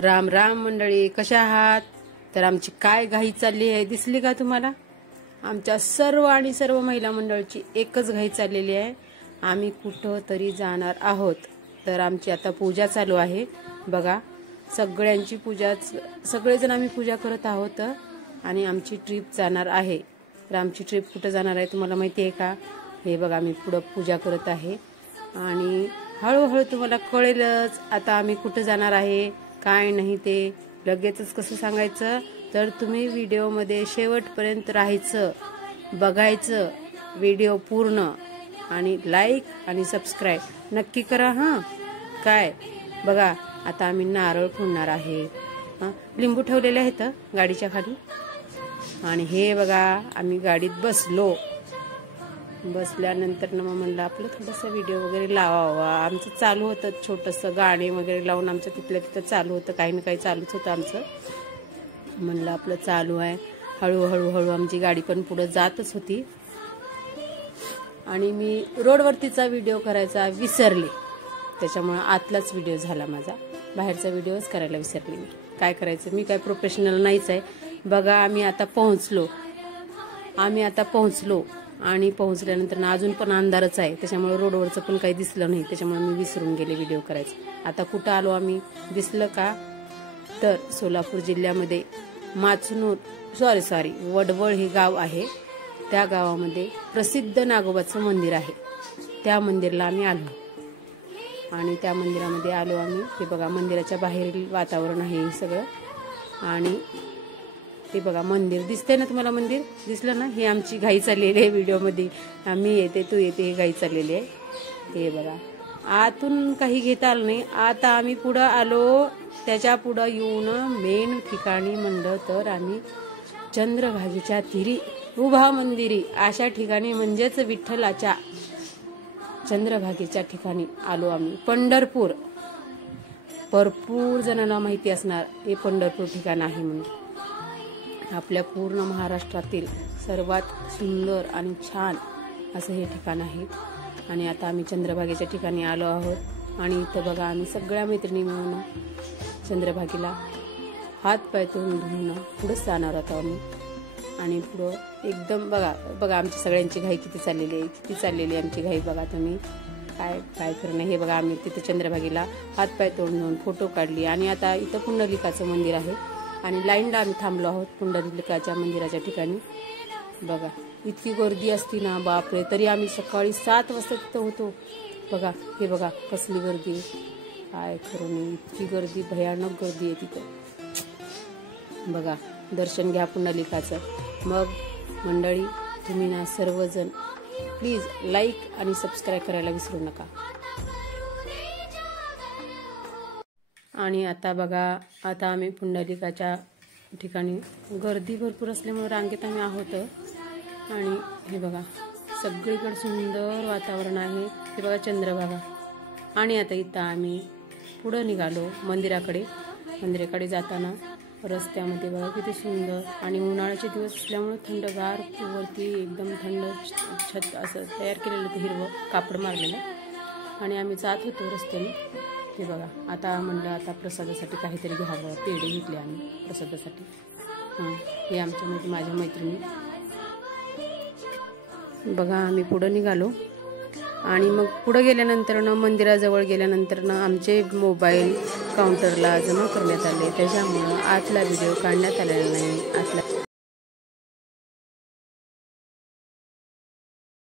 राम राम मंडळी, कशा आहात? तर आमची काय घाई चालली आहे दिसली का तुम्हाला? आमच्या सर्व महिला मंडळची एकच घाई चाललेली आहे, आम्ही कुठं तरी जाणार आहोत। तर आमची आता पूजा चालू आहे बघा, सगळ्यांची पूजा, सगळेजण आम्ही पूजा करत आहोत आणि आमची ट्रिप जाणार आहे। तर आमची ट्रिप कुठं जाणार आहे तुम्हाला माहिती आहे का? हे बघा मी पुढे पूजा करत आहे आणि हळूहळू तुम्हाला कळेलच आता आम्ही कुठं जाणार आहे काय नाही, ते लगेचच कसं सांगायचं। तर तुम्ही व्हिडिओमध्ये शेवटपर्यंत राहायचं, बघायचं व्हिडिओ पूर्ण आणि लाईक आणि सबस्क्राईब नक्की करा हां। काय बघा, आता आम्ही नारळ फोडणार आहे, लिंबू ठेवलेले आहेत गाडीच्या खाली आणि हे बघा आम्ही गाडीत बसल्यानंतर मग म्हणलं आपलं थोडंसं व्हिडिओ वगैरे लावावा। आमचं चालू होतं छोटंसं गाणे वगैरे लावून, आमचं तिथल्या तिथं चालू होतं, काही ना काही चालूच होतं आमचं। म्हणलं आपलं चालू आहे, हळूहळू आमची गाडी पण पुढे जातच होती आणि मी रोडवरतीचा व्हिडिओ करायचा विसरले, त्याच्यामुळे आतलाच व्हिडिओ झाला माझा, बाहेरचा व्हिडिओच करायला विसरले मी। काय करायचं, मी काय प्रोफेशनल नाहीच आहे। बघा आम्ही आता पोहोचलो आणि पोहोचल्यानंतर अजून पण अंधारच आहे, त्याच्यामुळे रोडवरचं पण काही दिसलं नाही, त्याच्यामुळे मी विसरून गेले व्हिडिओ करायचं। आता कुठं आलो आम्ही दिसलं का? तर सोलापूर जिल्ह्यामध्ये वडवळ हे गाव आहे, त्या गावामध्ये प्रसिद्ध नागोबाचं मंदिर आहे, त्या मंदिराला आम्ही आलो आणि त्या मंदिरामध्ये आलो आम्ही। हे बघा मंदिराच्या बाहेरील वातावरण आहे हे सगळं आणि ते बघा मंदिर दिसतंय ना तुम्हाला? मंदिर दिसलं ना? ही आमची घाई चाललेली आहे व्हिडिओमध्ये, आम्ही येते तू येते ही घाई चाललेली आहे। हे बघा आतून काही घेता आलं नाही, आता आम्ही पुढं आलो, त्याच्या पुढं येऊन मेन ठिकाणी म्हणलं तर आम्ही चंद्रभागेच्या तीरी उभा मंदिरी अशा ठिकाणी, म्हणजेच विठ्ठलाच्या चंद्रभागेच्या ठिकाणी आलो आम्ही। पंढरपूर भरपूर जणांना माहिती असणार हे पंढरपूर ठिकाण आहे म्हणून, आपल्या पूर्ण महाराष्ट्रातील सर्वात सुंदर आणि छान असं हे ठिकाण आहे। आणि आता आम्ही चंद्रभागेच्या ठिकाणी आलो आहोत आणि इथं बघा आम्ही सगळ्या मैत्रिणी मिळून चंद्रभागेला हात पाय धुवून पुढंच जाणार होतो आम्ही। आणि पुढं एकदम बघा आमची सगळ्यांची घाई किती चाललेली आहे आमची घाई बघा तुम्ही, काय करणं। हे बघा आम्ही तिथे चंद्रभागेला हात पाय धुवून फोटो काढली आणि आता इथं पुंडलिकाचं मंदिर आहे आणि लाईनला आम्ही थांबलो आहोत पुंडलिकाच्या मंदिराच्या ठिकाणी। बघा इतकी गर्दी असती ना बापरे, तरी आम्ही सकाळी 7 वाजता तिथं होतो। बघा हे बघा कसली गर्दी, काय खरं नाही, इतकी गर्दी, भयानक गर्दी आहे तिथं। बघा दर्शन घ्या पुंडलिकाचं। मग मंडळी तुम्ही ना सर्वजण प्लीज लाईक आणि सबस्क्राईब करायला विसरू नका। आणि आता बघा आता आम्ही पुंडलिकाच्या ठिकाणी, गर्दी भरपूर असल्यामुळे रांगेत आम्ही आहोत आणि हे बघा सगळीकडे सुंदर वातावरण आहे, हे बघा चंद्रभागा। आणि आता इथं आम्ही पुढं निघालो मंदिराकडे जाताना रस्त्यामध्ये बघा किती सुंदर, आणि उन्हाळ्याचे दिवस असल्यामुळे थंडगार, वरती एकदम थंड छत असं तयार केलेलं होतं, हिरवं कापड मारलेलं, आणि आम्ही जात होतो रस्त्याने। ते बघा आता म्हणलं आता प्रसादासाठी काहीतरी घ्यावं, पेढे घेतले आम्ही प्रसादासाठी। हे आमच्यामध्ये माझ्या मैत्रिणी बघा आम्ही पुढं निघालो आणि मग पुढं गेल्यानंतर मंदिराजवळ गेल्यानंतर आमचे मोबाईल काउंटरला जमा करण्यात आले, त्याच्यामुळं आतला व्हिडिओ काढण्यात आलेला नाही।